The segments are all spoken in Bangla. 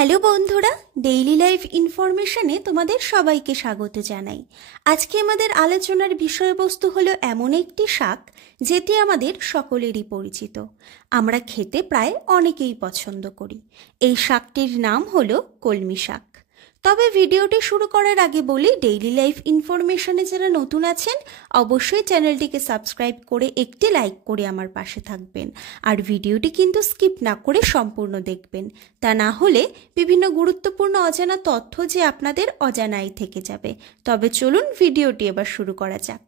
হ্যালো বন্ধুরা, ডেইলি লাইফ ইনফরমেশনে তোমাদের সবাইকে স্বাগত জানাই। আজকে আমাদের আলোচনার বিষয়বস্তু হলো এমন একটি শাক যেটি আমাদের সকলেরই পরিচিত। আমরা খেতে প্রায় অনেকেই পছন্দ করি। এই শাকটির নাম হলো কলমি শাক। তবে ভিডিওটি শুরু করার আগে বলি, ডেইলি লাইফ ইনফরমেশনে যারা নতুন আছেন অবশ্যই চ্যানেলটিকে সাবস্ক্রাইব করে একটি লাইক করে আমার পাশে থাকবেন। আর ভিডিওটি কিন্তু স্কিপ না করে সম্পূর্ণ দেখবেন, তা না হলে বিভিন্ন গুরুত্বপূর্ণ অজানা তথ্য যে আপনাদের অজানাই থেকে যাবে। তবে চলুন ভিডিওটি এবার শুরু করা যাক।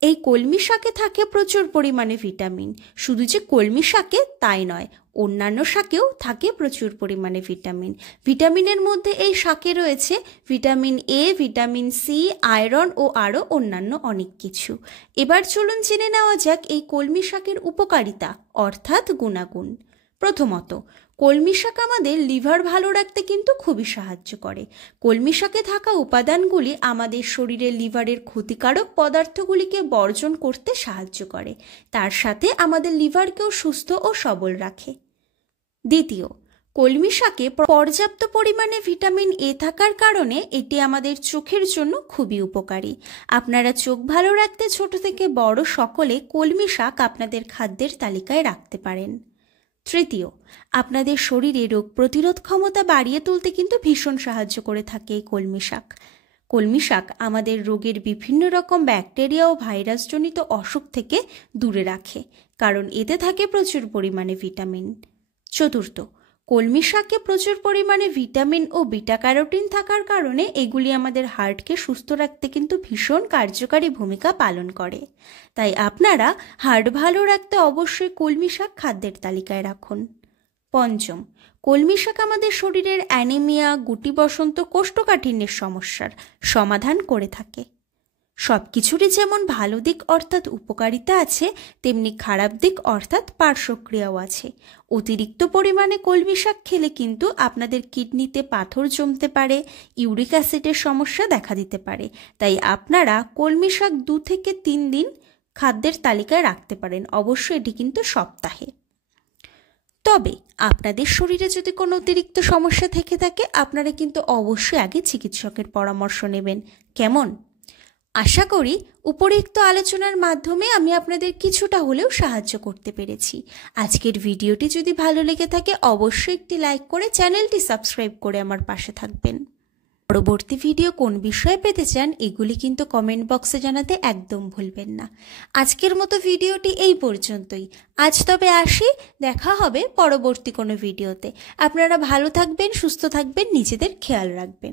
এই কলমি শাকে থাকে প্রচুর পরিমাণে ভিটামিন। শুধু যে কলমি শাকে তাই নয়, অন্যান্য শাকেও থাকে প্রচুর পরিমাণে ভিটামিন। ভিটামিনের মধ্যে এই শাকে রয়েছে vitamin A, vitamin C, iron ও আরও অন্যান্য অনেক কিছু। এবার চলুন জেনে নেওয়া যাক এই কলমি শাকের উপকারিতা অর্থাৎ গুণাগুণ। প্রথমত, কলমি শাক আমাদের লিভার ভালো রাখতে কিন্তু খুবই সাহায্য করে। কলমি শাকে থাকা উপাদানগুলি আমাদের শরীরের লিভারের ক্ষতিকারক পদার্থগুলিকে বর্জন করতে সাহায্য করে, তার সাথে আমাদের লিভারকেও সুস্থ ও সবল রাখে। দ্বিতীয়, কলমি শাকে পর্যাপ্ত পরিমাণে ভিটামিন এ থাকার কারণে এটি আমাদের চোখের জন্য খুবই উপকারী। আপনারা চোখ ভালো রাখতে ছোট থেকে বড় সকলে কলমি শাক আপনাদের খাদ্যের তালিকায় রাখতে পারেন। তৃতীয়, আপনাদের শরীরে রোগ প্রতিরোধ ক্ষমতা বাড়িয়ে তুলতে কিন্তু ভীষণ সাহায্য করে থাকে এই কলমি শাক। কলমি শাক আমাদের রোগের বিভিন্ন রকম ব্যাকটেরিয়া ও ভাইরাসজনিত অসুখ থেকে দূরে রাখে, কারণ এতে থাকে প্রচুর পরিমাণে ভিটামিন। চতুর্থ, কলমি শাকে প্রচুর পরিমাণে ভিটামিন ও বিটা ক্যারোটিন থাকার কারণে এগুলি আমাদের হার্টকে সুস্থ রাখতে কিন্তু ভীষণ কার্যকারী ভূমিকা পালন করে। তাই আপনারা হার্ট ভালো রাখতে অবশ্যই কলমি শাক খাদ্যের তালিকায় রাখুন। পঞ্চম, কলমি শাক আমাদের শরীরের অ্যানিমিয়া, গুটি বসন্ত, কোষ্ঠকাঠিন্যের সমস্যার সমাধান করে থাকে। সব কিছুরই যেমন ভালো দিক অর্থাৎ উপকারিতা আছে, তেমনি খারাপ দিক অর্থাৎ পার্শ্বক্রিয়াও আছে। অতিরিক্ত পরিমাণে কলমি শাক খেলে কিন্তু আপনাদের কিডনিতে পাথর জমতে পারে, ইউরিক অ্যাসিডের সমস্যা দেখা দিতে পারে। তাই আপনারা কলমি শাক 2 থেকে 3 দিন খাদ্যের তালিকায় রাখতে পারেন, অবশ্যই এটি কিন্তু সপ্তাহে। তবে আপনাদের শরীরে যদি কোনো অতিরিক্ত সমস্যা থেকে থাকে আপনারা কিন্তু অবশ্যই আগে চিকিৎসকের পরামর্শ নেবেন। কেমন? আশা করি উপরিউক্ত আলোচনার মাধ্যমে আমি আপনাদের কিছুটা হলেও সাহায্য করতে পেরেছি। আজকের ভিডিওটি যদি ভালো লেগে থাকে অবশ্যই একটি লাইক করে চ্যানেলটি সাবস্ক্রাইব করে আমার পাশে থাকবেন। পরবর্তী ভিডিও কোন বিষয়ে পেতে চান এগুলি কিন্তু কমেন্ট বক্সে জানাতে একদম ভুলবেন না। আজকের মতো ভিডিওটি এই পর্যন্তই। আজ তবে আসি, দেখা হবে পরবর্তী কোনো ভিডিওতে। আপনারা ভালো থাকবেন, সুস্থ থাকবেন, নিজেদের খেয়াল রাখবেন।